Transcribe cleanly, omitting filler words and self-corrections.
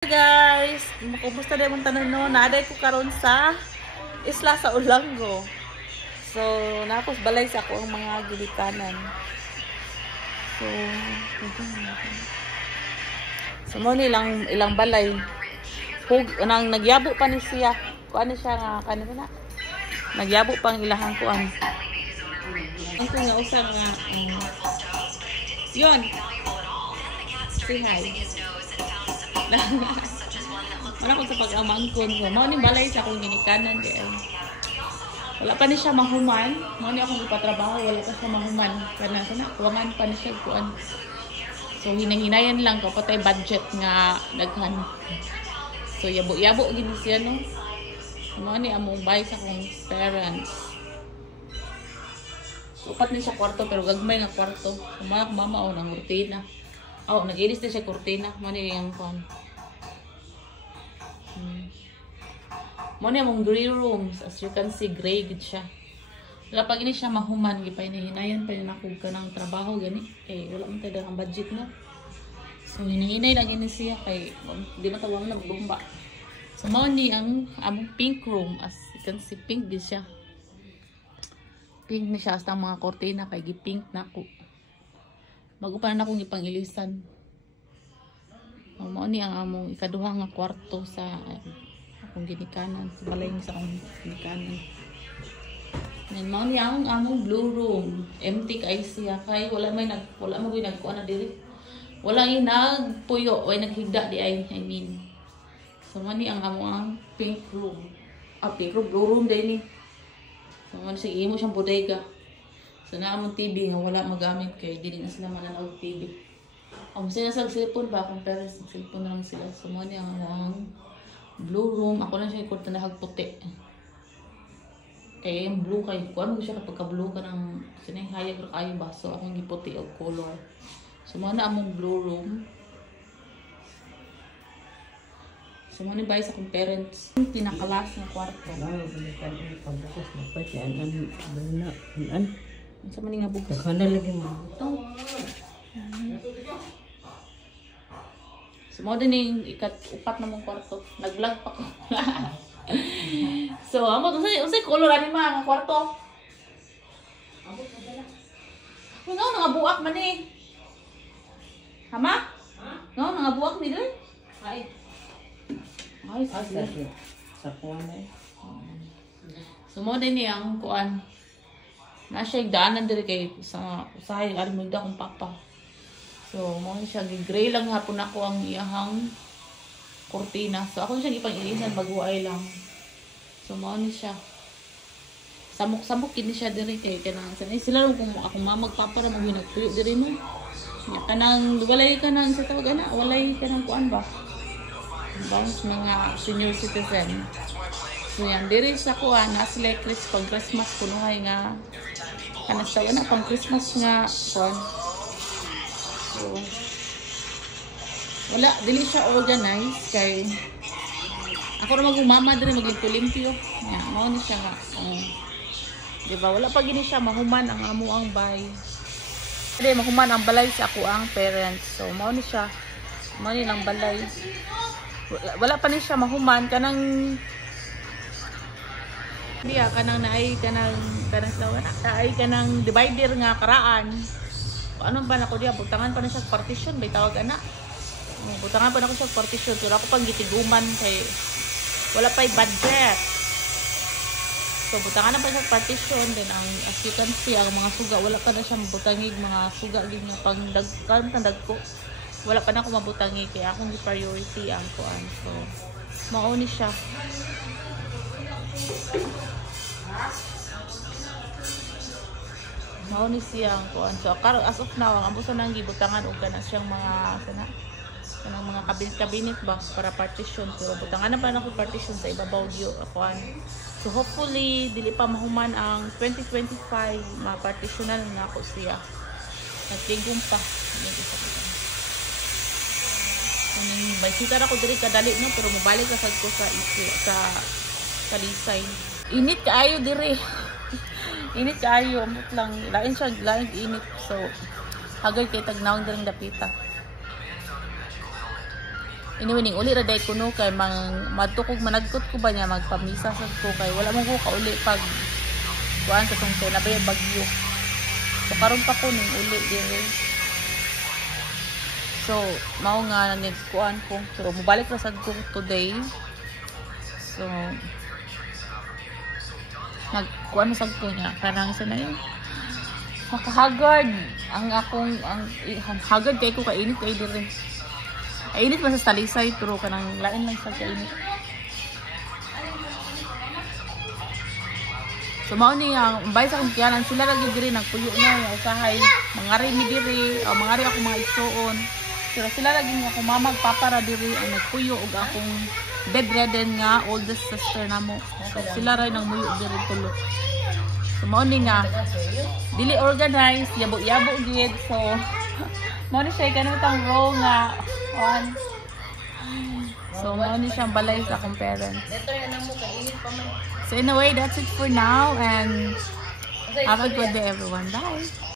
Guys, kumusta din mong tanan no? Naaday ko karon sa isla sa Ulango. So, napos balay sa ako ang mga gilikanan. So mo ilang balay. Hug nang nagyabo pa ni siya. Kuan siya nga kanina na. Nagyabo pang ilahang kuan. Ang nga usang nga yon. Say hi. Wala ko sa pag-amangkon ko. Mao ni balay sa akong ginikanan di ay. Wala pa ni siya mahuman. Mao ni akong ipatrabaho, wala pa siya mahuman. Kana kuwangan pa ni siya kuan. So hinahinayan lang ko patay budget nga daghan. So yabo-yabo gid siya no. Mao ni among bay sa akong parents. Upat ni siya kwarto pero gagmay nga kwarto. Mama o nang kurtina. Oh, nag-ilis na siya kurtina. Mao ni yang kuan. Mao ni among grey rooms. As you can see, gray gid siya. Wala pag ini siya mahuman, gipay hinayan pa rin ako ka ng trabaho gani. Eh, wala man tayo ang budget no. So, hinahinay lang ini siya kay di matawang na bumba. So, mao ni ang among pink room. As you can see, pink gid siya. Pink na siya hasta mga kurtina kay gi-pink na ako. Bago pa na akong ipangilisan. Mao ni ang among ikaduha nga kwarto sa akong ginikanan. Sa balay sa akong ginikanan. And mao ni ang among blue room. Empty kay siya kay wala mo nagkuan na diri. Wala nagpuyo o naghigda di ay I mean. So mao ni ang among pink room. Pink room, blue room din ni. So mao siya imo siyang bodega. So na among TV nga wala magamit kay dili na sila mananaw TV. Ang sila sa cellphone ba kung parents sa cellphone lang sila. So mo ni ang blue room. Ako na siya ikot na puti. Kaya yung blue kay kuan mo siya kapag ka-blue ka ng sinihayag ra kayo ba. So akong giputi og color. So mo na among blue room. So mo ni bay sa akong parents. Pinakalas ng kwarto. Pagbukas na pa siya an Sa maning nga bugas. kana lagi mo. So, mo din yung upat na mong kwarto. Nag-vlog pa ko. So, amo usay color ani mga kwarto. Nga nangabuak man eh. Hama? Nga nangabuak ni dai? Ay. Ay, Sa kuan eh. So, mo din ang kuan. Nasa daanan diri kay sa usahay ari mo akong papa. So mo siya gray lang hapon ako ang iyahang kurtina. So ako siya ipang-ilisan baguay lang. So mo ni siya. Samok-samok kini siya diri kay kanang sanay sila lang kung ako magpapa ra mo nagtuyo diri mo. Nya kanang walay kanang sa tawag ana, walay kanang kuan ba? Bang mga senior citizen. So yan diri sa kuan na sila pag Christmas kunuhay nga kana sa na pang Christmas nga kuan. So wala dili siya organized kay ako ra magumama diri maglimpyo-limpyo. Ya, mao ni siya nga. Di ba wala pa gini siya mahuman ang amo ang bay. Dili mahuman ang balay sa ako ang parents. So mao ni siya. Mao ni lang balay. Wala pa ni siya mahuman kanang diya kanang naay kanang naay kanang divider nga karaan. Ano ba nako diya butangan pa na siya partition bay tawag ana. Butangan pa nako siya partition pero ako pang gitiguman kay wala pay budget. So butangan na pa siya partition then ang as you can see ang mga suga wala pa na siya mabutangig mga suga gid nga pang dagdag ko. Wala pa na ako mabutangig kay akong priority ang kuan. So mao ni siya. Mao ni siyang kuan. So as of now ang ambuso nang gibutangan og kana siyang mga kanang mga kabinet ba para partition. Pero butangan na pa nako partition sa ibabaw gyo kuan. So hopefully dili pa mahuman ang 2025 ma-partitionan na ako siya. Nagtigom pa. May sitara ko diri kadali no pero mobalik ka sad ko sa Talisay. Init kaayo diri. Init kaayo ambot lang lain siya lain init. So hagay kay tagnawon diring dapita. Anyway, ning uli ra day kuno kay madtukog managkot ko ba niya magpamisa sad ko kay wala mo ko kauli pag kuan ka tong kay nabay bagyo. So karon pa ko ning uli dire. So mao nga nag kuan ko. So mobalik ra sad ko today. So nagkuan sad ko niya kanang sa na yun. Makahagard ang akong hagard kay ko kainit kay dire. Ainit man sa talisay pero kanang lain lang sa kainit. So mao ni ang bay sa kong kiyanan sila ra gyud diri nagpuyo na usahay mangari mi diri o mangari ako mga igsoon. Pero sila ra gyud ako mamag papa ra diri ang nagpuyo ug akong bedridden nga oldest sister namo. So sila ra nang muyo diri tulo. So mao ni nga dili organized yabo-yabo gyud so mao ni siya kanutang row nga on. So mao ni siyang balay sa akong parents. So anyway, that's it for now and have a good day everyone. Bye.